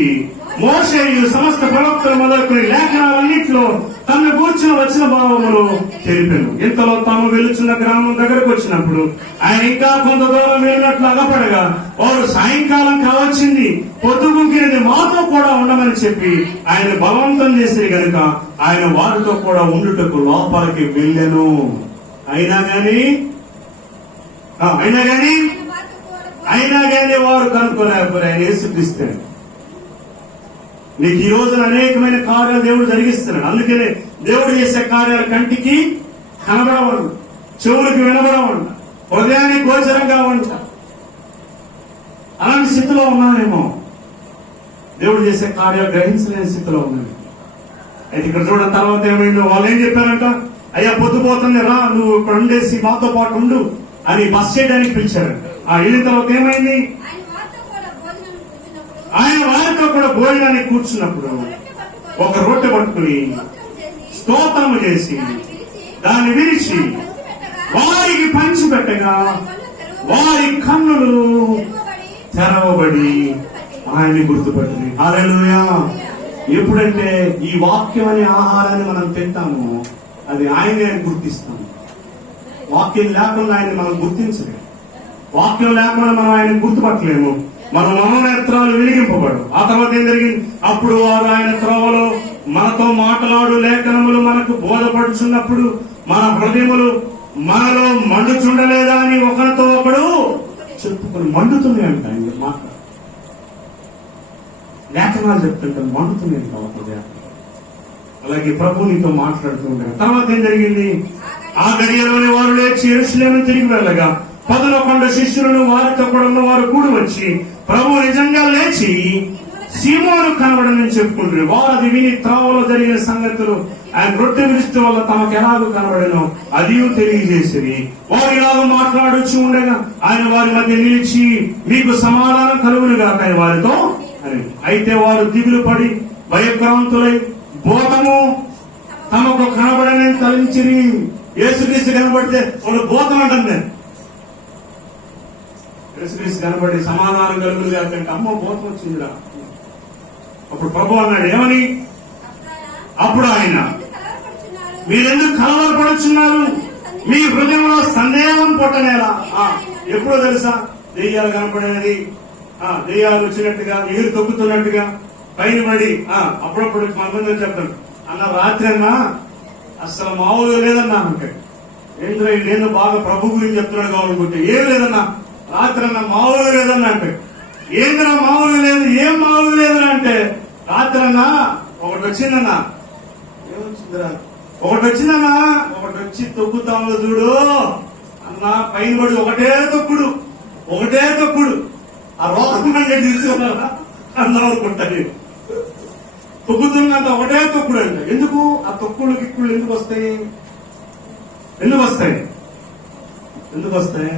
మోషేయు సమస్త ప్రవక్తలు మొదలుకొని లేఖనాలన్నింటిలో తనను కూర్చుని వచ్చిన భావములు తెలిపాను. ఇంతలో తాము వెలుచున్న గ్రామం దగ్గరకు వచ్చినప్పుడు ఆయన ఇంకా కొంత దూరం వెళ్ళినట్లు అగపడగా వారు సాయంకాలం కావచ్చింది, పొద్దుగుంకినది, మాతో కూడా ఉండమని చెప్పి ఆయన బలవంతం చేసి గనుక ఆయన వారితో కూడా ఉండుటకు లోపలికి వెళ్ళాను. అయినా గానీ వారు కనుక్కోలేకపోయారు ఆయన యేసుక్రీస్తు. నీకు ఈ రోజున అనేకమైన కార్యాలు దేవుడు జరిగిస్తున్నాడు. అందుకనే దేవుడు చేసే కార్యాలు కంటికి కనబడవంట, చెవులకి వినబడవంట, హృదయానికి గోచరంగా వంట. అలాంటి స్థితిలో ఉన్నానేమో, దేవుడు చేసే కార్యాలు గ్రహించలేని స్థితిలో ఉన్నాను. అయితే ఇక్కడ చూడడం తర్వాత ఏమైందో, వాళ్ళు ఏం చెప్పారంట, అయ్యా పొద్దుపోతుంది రా, నువ్వు ఇక్కడ ఉండేసి మాతో పాటు ఉండు అని బస్ చేయడానికి పిలిచారంట. వెళ్ళిన తర్వాత ఏమైంది? ఆయన వారితో కూడా భోజనానికి కూర్చున్నప్పుడు ఒక రొట్టె పట్టుకుని స్తోత్రము చేసి దాన్ని విరిచి వారికి పంచిపెట్టగా వారి కన్నులు తెరవబడి ఆయన్ని గుర్తుపట్టింది. హల్లెలూయా. ఎప్పుడంటే ఈ వాక్యం అనే ఆహారాన్ని మనం తింటాము, అది ఆయనే గుర్తిస్తాము. వాక్యం లేకుండా ఆయన్ని మనం గుర్తించలేము. వాక్యం లేకుండా మనం ఆయన్ని గుర్తుపట్టలేము. మన మనోనేత్రాలు వెలిగింపబడు. ఆ తర్వాత ఏం జరిగింది? అప్పుడు వారు ఆయన త్రోవలో మనతో మాట్లాడు లేఖనములు మనకు బోధపడుచున్నప్పుడు మన హృదయములు మనలో మండుచుండలేదా అని ఒకరితో ఒకడు చెప్పుకొని మండుతున్నాయి అంట. ఆయన మాట లేఖనాలు చెప్తుంటే మండుతున్నాయి కావచ్చు. అలాగే ప్రభు నీతో మాట్లాడుతూ ఉంటారు. తర్వాత ఏం జరిగింది? ఆ గడియలోని వారు లేచి యెరూషలేము తిరిగి వెళ్ళగా 11 శిష్యులను వారితో కూడా ఉన్న వారు కూడి వచ్చి ప్రభు నిజంగా లేచి సీమోను కనబడని చెప్పుకుంటారు. వారు అది విని త్రోవలో జరిగిన సంగతులు ఆయన రొట్టె విరుస్తూ వల్ల తమకు ఎలాగో కనబడనో అది తెలియజేసింది. వారు ఇలాగ మాట్లాడుచు ఉండగా ఆయన వారి మధ్య నిలిచి మీకు సమాధానం కలుగునుగా కానీ వారితో అని. అయితే వారు దిగులు పడి భయభ్రాంతులై భూతము తమకు కనబడని తలంచిరి. యేసుక్రీస్తు కనబడితే వాళ్ళు భూతం అంటారు. నేను యేసుక్రీస్తు కనబడి సమాధానం కలుగునుగా కంటే అమ్మ భూతం వచ్చిందిరా. అప్పుడు ప్రభు అన్నాడు ఏమని? అప్పుడు ఆయన మీరెందుకు కలవరపడుచున్నారు? మీ హృదయంలో సందేహం పుట్టనేలా. ఎప్పుడో తెలుసా? దెయ్యాలు కనపడేది, దెయ్యాలు వచ్చినట్టుగా, నీరు తొక్కుతున్నట్టుగా పైన పడి అప్పుడప్పుడు మంది చెప్తాను, అన్న రాత్రి అన్నా అసలు మామూలుగా లేదన్నా అంటే, ఏంద్రా నేను బాగా ప్రభు గురించి చెప్తున్నాడు కావాలనుకుంటే, ఏం లేదన్నా రాత్రి అన్న మామూలుగా లేదన్నా అంటే, ఏంద్రా మామూలుగా లేదు, ఏం మామూలుగా లేదన్నా అంటే, రాత్రి అన్నా ఒకటి వచ్చిందన్నా, ఏమొచ్చిందిరా, ఒకటి వచ్చిందన్నా, ఒకటి వచ్చి తొక్కుతాము చూడు అన్నా, పైన పడి ఒకటే తొక్కుడు, ఒకటే తొక్కుడు, ఆ రోగం అంటే తీసుకున్నారా అన్నా అనుకుంటాను. తొక్కుతుందంత ఒకటే తొక్కుడు అంట. ఎందుకు ఆ తొక్కుడు గిక్కుళ్ళు ఎందుకు వస్తాయి? ఎందుకు వస్తాయి? ఎందుకు వస్తాయి?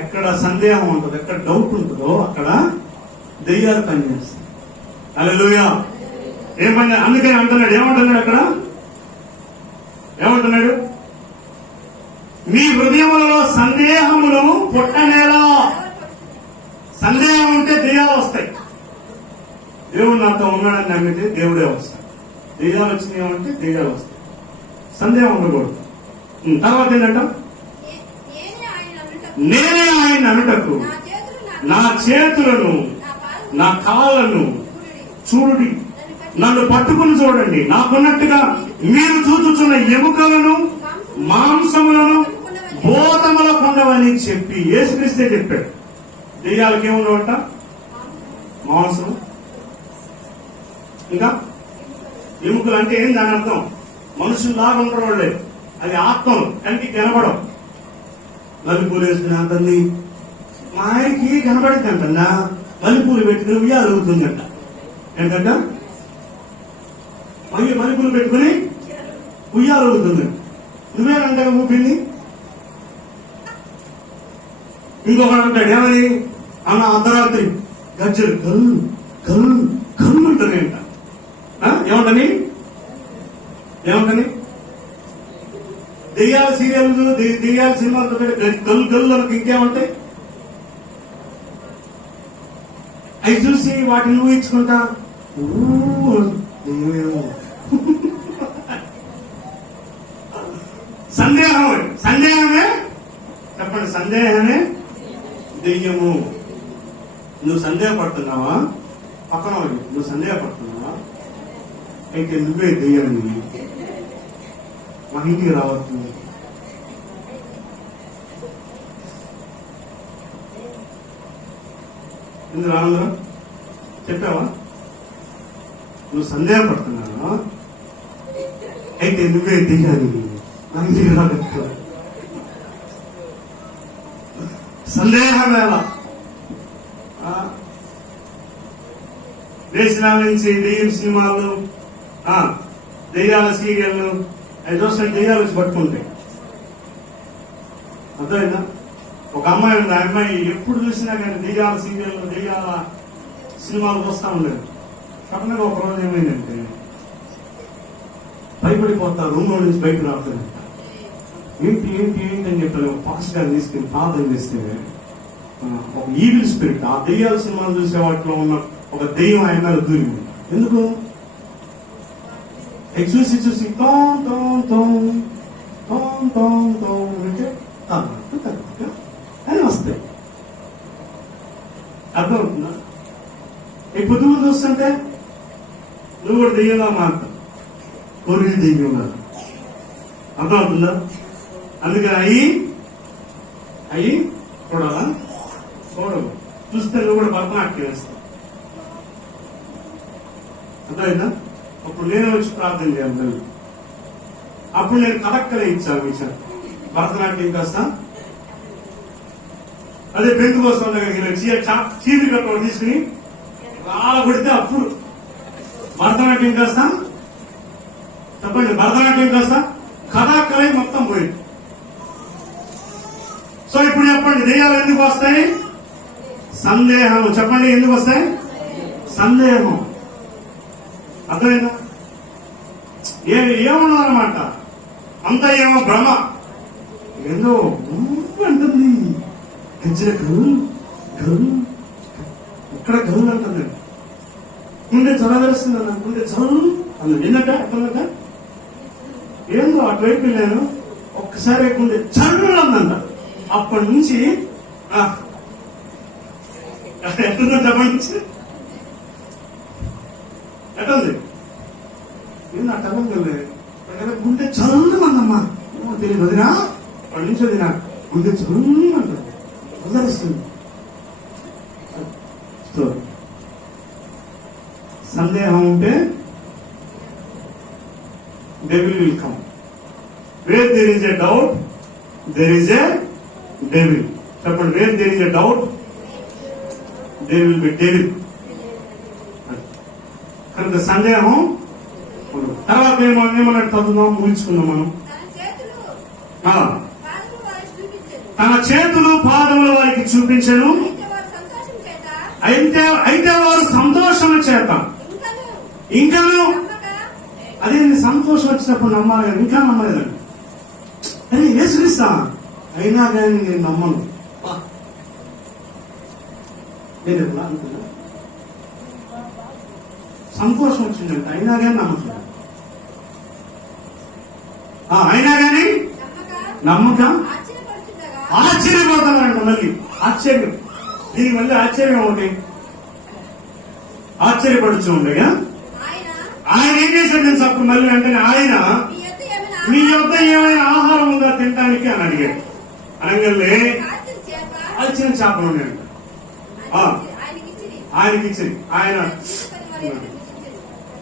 ఎక్కడ సందేహం ఉంటుందో, ఎక్కడ డౌట్ ఉంటుందో అక్కడ దెయ్యాలు పనిచేస్తాయి. హల్లెలూయా. ఏం పని? అందుకని అంటున్నాడు, ఏమంటున్నాడు అక్కడ? ఏమంటున్నాడు? మీ హృదయములలో సందేహములు పుట్టనేలా. సందేహం ఉంటే దెయ్యాలు వస్తాయి. దేవుడు నాతో ఉన్నాడని నమ్మితే దేవుడే వస్తాడు. దెయ్యాలు వచ్చినాయంటే దెయ్యాలు వస్తాయి. సందేహం ఉండకూడదు. తర్వాత ఏంటంట? నేనే ఆయన అనుటకు నా చేతులను నా కాళ్ళను చూడుడి, నన్ను పట్టుకుని చూడండి, నాకున్నట్టుగా మీరు చూచుచున్న ఎముకలను మాంసములను భూతముల కొండవని చెప్పి యేసుక్రీస్తే చెప్పాడు. దెయ్యాలకి ఏముండవట? మాంసం, ఇంకా ఎముకలు. అంటే ఏం దాని అర్థం? మనుషుల్లాగా ఉంటారు వాళ్ళే, అది ఆత్మలు, కంటికి కనబడం. మల్లెపూలు వేసుకుని అంటుంది, మా ఆయనకి కనబడింది అంటన్నా, మల్లెపూలు పెట్టుకుని ఉయ్యాలు అవుతుందంట. ఏంటంట? మల్లెపూలు పెట్టుకుని ఉయ్యాలు అవుతుంది. నువ్వేనంట ఊపింది. ఇంకొకడు అంటాడు, ఏమని అన్న అర్ధరాత్రి గజ్జలు కళ్ళు కళ్ళు కళ్ళు అంటానే అంట. ఏమంటని? ఏమంటని? దెయ్యాల సీరియల్, దెయ్యాల సినిమాలతో గల్లు గల్లు మనకు ఇంకేమంటాయి? అవి చూసి వాటిని ఊహించుకుంటా సందేహమే చెప్పండి, సందేహమే దెయ్యము. నువ్వు సందేహపడుతున్నావా? పక్కన నువ్వు సందేహపడుతున్నావా? అయితే నువ్వే దెయ్యాన్ని. మా ఇంటికి రావచ్చు. ఎందుకు రానందరం చెప్పావా? నువ్వు సందేహపడుతున్నావా? అయితే నువ్వే దెయ్యాన్ని. మా ఇంటికి రావచ్చు. సందేహం ఎలా? దేశాల నుంచి దెయ్యం సినిమాలు, దెయ్యాల సీరియళ్ళు అవి చూస్తే దెయ్యాలు వచ్చి పట్టుకుంటాయి. అర్థమైందా? ఒక అమ్మాయి ఉంది, ఆ అమ్మాయి ఎప్పుడు చూసినా కానీ దెయ్యాల సీరియళ్ళు, దెయ్యాల సినిమాలు వస్తా ఉండేది. సడన్గా ఒక రోజు ఏమైందంటే భయపడిపోతా, రూమ్ లో నుంచి బయట రావుతుందంట. ఏంటి ఏంటి ఏంటి అని చెప్పాను. పాస్ గారు తీసుకుని ప్రార్థన చేస్తే ఒక ఈవిల్ స్పిరిట్, ఆ దెయ్యాల సినిమాలు చూసే వాటిలో ఉన్న ఒక దెయ్యం ఆయన మీద దూరింది. ఎందుకు? చూసి చూసి అని వస్తాయి. అర్థమవుతుందా? ఈ పొద్దుగు చూస్తుంటే నువ్వు కూడా దెయ్యంగా మారుతావు, కోరిక దెయ్యంగా. అర్థమవుతుందా? అందుకని అయి చూడాలా? చూడవు. చూస్తే నువ్వు కూడా భరతనాట్యం వేస్తావు. అర్థమైందా? అప్పుడు నేను వచ్చి ప్రార్థన చేయాలి. అప్పుడు నేను కథక్కలే ఇచ్చాను విషయం. భరతనాట్యం కాస్త అదే బెంకు కోసం చీరి కట్టడం తీసుకుని రాళ్ళ కొడితే అప్పుడు భరతనాట్యం కాస్త, చెప్పండి, భరతనాట్యం కాస్త కథాకలై మొత్తం పోయింది. సో ఇప్పుడు చెప్పండి, దెయ్యాలు ఎందుకు వస్తాయి? సందేహం. చెప్పండి, ఎందుకు వస్తాయి? సందేహం. అర్థమైందా? ఏమన్నదన్నమాట, అంతా ఏమో భ్రమ. ఏదో అంటుంది, గజ్జల గల్లు గల్లు, ఇక్కడ గల్లు అంటుంది. ముందే చదవలసింది, ముందే చదువు అన్నది. ఏంటంటే అర్థంట ఏందో అటువైపు వెళ్ళాను, ఒక్కసారి గుండె చల్లందంట. అప్పటి నుంచి ఎట్లుందంటే అప్పటి నుంచి ఎట్టుంది ఏంది అట్ట గుండె చల్లందమ్మా. తెలియదు వదినా, అప్పటి నుంచి వదినా గుండె చల్లంట ఉదరిస్తుంది. సందేహం ఉంటే devil will come. Where there is a doubt, there is a devil. చెప్పండి, where there is a doubt, there will be devil. కనుక సందేహం తర్వాత ఏమన్నట్టు చదువుదాం, ముగించుకుందాం మనం. తన చేతులు పాదములు వారికి చూపించను, అయితే వారు సంతోషం చేత ఇంకాను. అదే సంతోషం వచ్చినప్పుడు నమ్మాలి కానీ ఇంకా నమ్మలేదండి. అరే యేసుక్రీస్తా, అయినా కానీ నేను నమ్మను. అనుకున్నా సంతోషం వచ్చిందంటే అయినా కానీ నమ్ముతున్నాను. అయినా కానీ నమ్మక ఆశ్చర్యపోతానంట. మళ్ళీ ఆశ్చర్యం, దీనికి మళ్ళీ ఆశ్చర్యం ఒకటి, ఆశ్చర్యపడుచు ఉండగా ఆయన ఏం చేశాడు తెలుసు. అప్పుడు మళ్ళీ వెంటనే ఆయన మీ యొద్ద ఏమైనా ఆహారం ఉందా తినడానికి అని అడిగాడు. అనగానే అల్చిన చేపలు ఉన్నాయంట. ఆయనకి ఇచ్చింది, ఆయన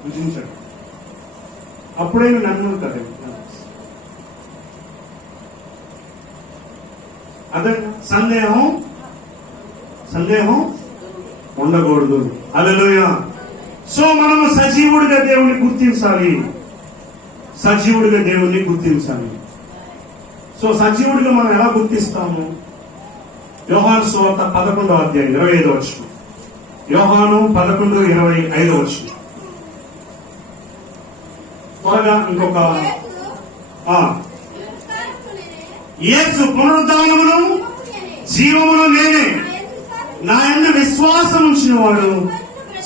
భుజించాడు. అప్పుడైనా నన్ను కదా అదే సందేహం ఉండకూడదు. హల్లెలూయా. సో మనము సజీవుడిగా దేవుణ్ణి గుర్తించాలి, సజీవుడిగా దేవుణ్ణి గుర్తించాలి. సో సజీవుడిగా మనం ఎలా గుర్తిస్తాము? యోహాను సువార్త 11వ అధ్యాయం 25వ వచనం. యోహాను 11:25 వచనం. త్వరగా ఇంకొక యేసు పునరుద్ధానమును జీవమును నేనే, నా యందు విశ్వాసం ఉంచిన వాడు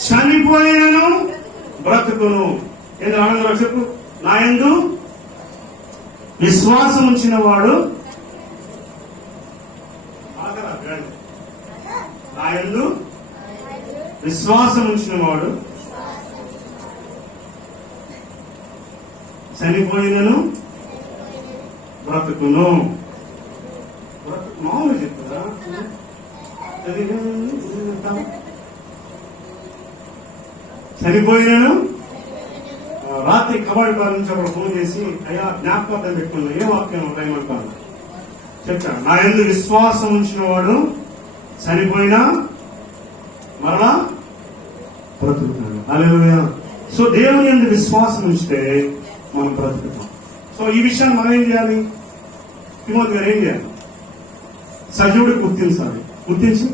చనిపోయినను బ్రతుకును. ఏదో ఆనందరావు చెప్పు. నా యందు విశ్వాసం ఉంచిన వాడు, నా యందు విశ్వాసం ఉంచిన వాడు చనిపోయినను బ్రతుకును. మామూలు చెప్తారా? చనిపోయినాను. రాత్రి కబడ్డీ బాల్ నుంచి అప్పుడు ఫోన్ చేసి, అయ్యా జ్ఞాపకం పెట్టుకున్నా, ఏ వాక్యం రాయమంటాను చెప్తాను. నా యందు విశ్వాసం ఉంచిన వాడు చనిపోయినా మరలా బ్రతుకుతాడు. హల్లెలూయా. సో దేవుని యందు విశ్వాసం ఉంచితే మనం బ్రతుకుతాం. సో ఈ విషయాన్ని మనం ఏం చేయాలి? తిమోతి గారు ఏం చేయాలి? సజీవుడికి గుర్తించాలి. గుర్తించి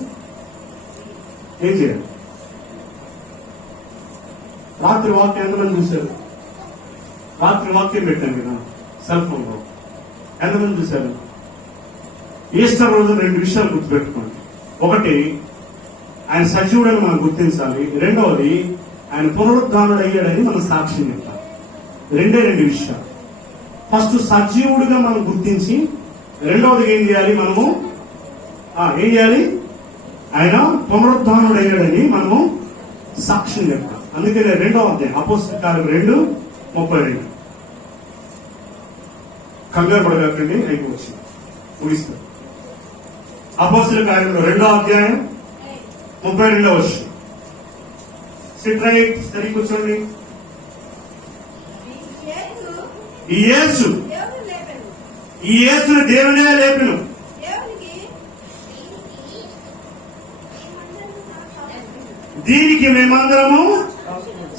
ఏం చేయాలి? రాత్రి వాక్యం ఎంతమంది చూశారు? రాత్రి వాక్యం పెట్టాను కదా సెల్ ఫోన్ లో, ఎంతమంది చూశారు? ఈస్టర్ రోజు 2 విషయాలు గుర్తుపెట్టుకోండి. ఒకటి, ఆయన సజీవుడని మనం గుర్తించాలి. రెండవది, ఆయన పునరుద్ధానుడు అయ్యాడని మనం సాక్ష్యం చెప్తాం. 2 విషయాలు. ఫస్ట్ సజీవుడిగా మనం గుర్తించి, రెండవది ఏం చేయాలి? మనము ఏం చేయాలి? ఆయన పునరుద్ధానుడు అయ్యాడని మనము సాక్ష్యం చెప్తాం. అందుకనే 2వ అధ్యాయం అపోస్తలుల కార్యం 2:32. కంగారు పడకండి, అయిపోవచ్చు, ముగిస్తారు. అపోస్తలుల కార్యంలో 2వ అధ్యాయం 32వ వచనం. సిట్ రైట్, సరి కూర్చోండి. ఈ యేసును దేవునే లేపెను. దీనికి మేమందరము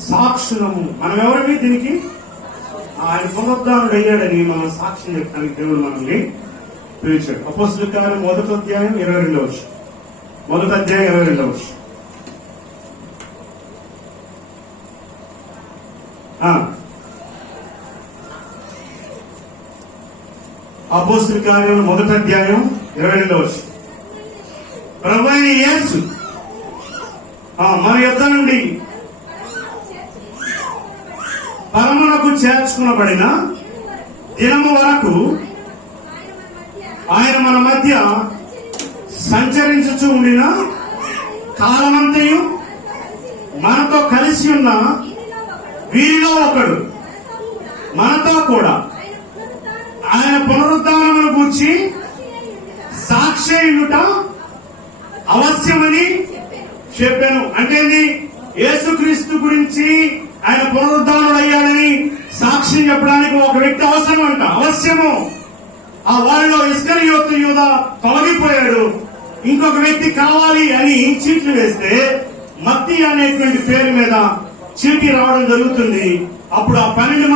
సాక్షులము. మనం ఎవరివి? దీనికి ఆయన పునరుద్ధానుడు అయ్యాడని మనం సాక్ష్యం చెప్పడానికి దేవుడు మనల్ని పిలిచాడు. అపోస్తలుల కార్యం 1వ అధ్యాయం 22వ వచనం. 1వ అధ్యాయం 22వ వచనం. అపోస్తలుల కార్యం 1వ అధ్యాయం 22వ వచనం. ప్రభువైన యేసు మన యొద్ద నుండి పరమునకు చేర్చుకునబడిన దినము వరకు ఆయన మన మధ్య సంచరించుచు ఉండిన కాలమంతయు మనతో కలిసి ఉన్న వీరిలో ఒకడు మనతో కూడా ఆయన పునరుద్ధానమును గూర్చి సాక్షి అయ్యుట అవశ్యమని చెప్పాను. అంటే యేసుక్రీస్తు గురించి ఆయన పునరుద్ధానుడు అయ్యాడని సాక్ష్యం చెప్పడానికి ఒక వ్యక్తి అవసరం అంట, అవశ్యము. ఆ వారిలో ఇస్కరియోతు యూదా తొలగిపోయాడు, ఇంకొక వ్యక్తి కావాలి అని చీట్లు వేస్తే మత్తీ అనేటువంటి పేరు మీద చీటీ రావడం జరుగుతుంది. అప్పుడు ఆ 12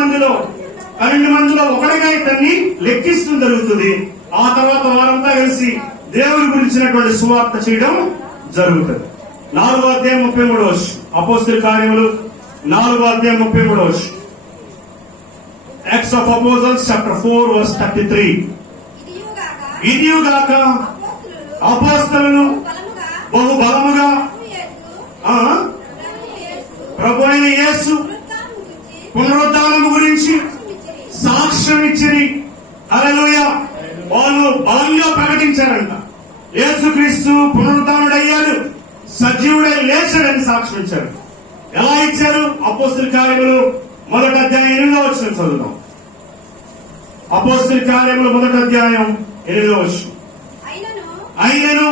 మందిలో ఒకటిగా ఇతన్ని లెక్కిస్తూ జరుగుతుంది. ఆ తర్వాత వారంతా కలిసి దేవుని గురించినటువంటి సువార్త చేయడం జరుగుతుంది. 4వ అధ్యాయం 33వ వచనం, అపోస్తలుల కార్యములు 4వ అధ్యాయం 33వ వచనం. Acts of Apostles chapter 4 verse 33. ఇదియుగాక అపోస్తలులు బహు బలముగా ప్రభు అయిన యేసు పునరుద్ధానము గురించి సాక్ష్యం ఇచ్చిరి. హల్లెలూయా. వాళ్ళు బలంగా ప్రకటించారంట. యేసుక్రీస్తు పునరుద్ధానుడయ్యాడు, సజీవుడై లేచాడని సాక్ష్యం ఇచ్చారు. ఎలా ఇచ్చారు? అపోస్తలుల కార్యములు 1వ అధ్యాయం 8వ వచనం చదువుదాం. అపోస్తలుల కార్యములు 1వ అధ్యాయం 8వ వచనం. అయినను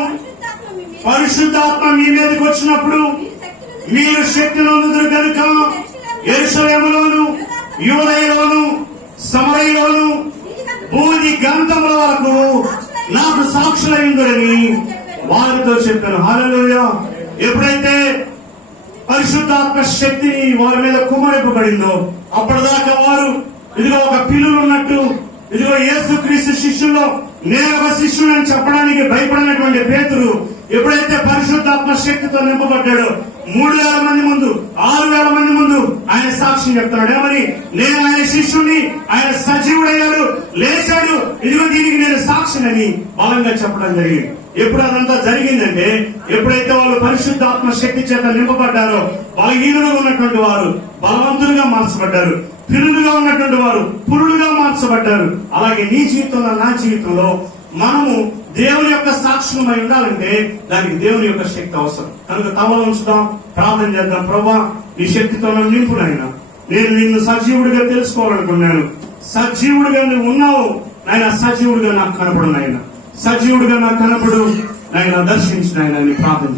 పరిశుద్ధాత్మ మీ మీదకి వచ్చినప్పుడు మీరు శక్తి నొందుదురు కనుక యెరూషలేములోను యూదయలోను సమరయలోను భూమి గంధముల వరకు నాకు సాక్షులైందురని వారితో చెప్పాను. హల్లెలూయా. ఎప్పుడైతే పరిశుద్ధాత్మ శక్తి వారి మీద కుమ్మరింపబడిందో అప్పటిదాకా వారు ఇదిగో ఒక పిల్లులు ఉన్నట్టు, ఇదిగో యేసుక్రీస్తు శిష్యుల్లో నేను ఒక శిష్యుడని చెప్పడానికి భయపడినటువంటి పేతురు ఎప్పుడైతే పరిశుద్ధాత్మ శక్తితో నింపబడ్డాడో 3,000 మంది ముందు 6,000 మంది ముందు ఆయన సాక్ష్యం చెప్తున్నాడు. ఏమని? నేను ఆయన శిష్యుడిని, ఆయన సజీవుడయ్యాడు, లేచాడు, ఇదిగో దీనికి నేను సాక్షిని బలంగా చెప్పడం జరిగింది. ఎప్పుడు అదంతా జరిగిందంటే ఎప్పుడైతే వాళ్ళు పరిశుద్ధాత్మ శక్తి చేత నింపబడ్డారో బలహీనులుగా ఉన్నటువంటి వారు బలవంతులుగా మార్చబడ్డారు, పిల్లులుగా ఉన్నటువంటి వారు పురులుగా మార్చబడ్డారు. అలాగే నీ జీవితంలో నా జీవితంలో మనము దేవుని యొక్క సాక్ష్యమై ఉండాలంటే దానికి దేవుని యొక్క శక్తి అవసరం. కనుక తమలో ఉంచుదాం, ప్రార్థన చేద్దాం. ప్రభా, నీ శక్తితో నన్ను నింపునైనా, నేను నిన్ను సజీవుడిగా తెలుసుకోవాలనుకున్నాను. సజీవుడిగా నువ్వు ఉన్నావు నాయన, సజీవుడిగా నాకు కనపడు నాయన, సజీవుడిగా నాకు కనపడు నాయన, దర్శించు నాయన అని ప్రార్థన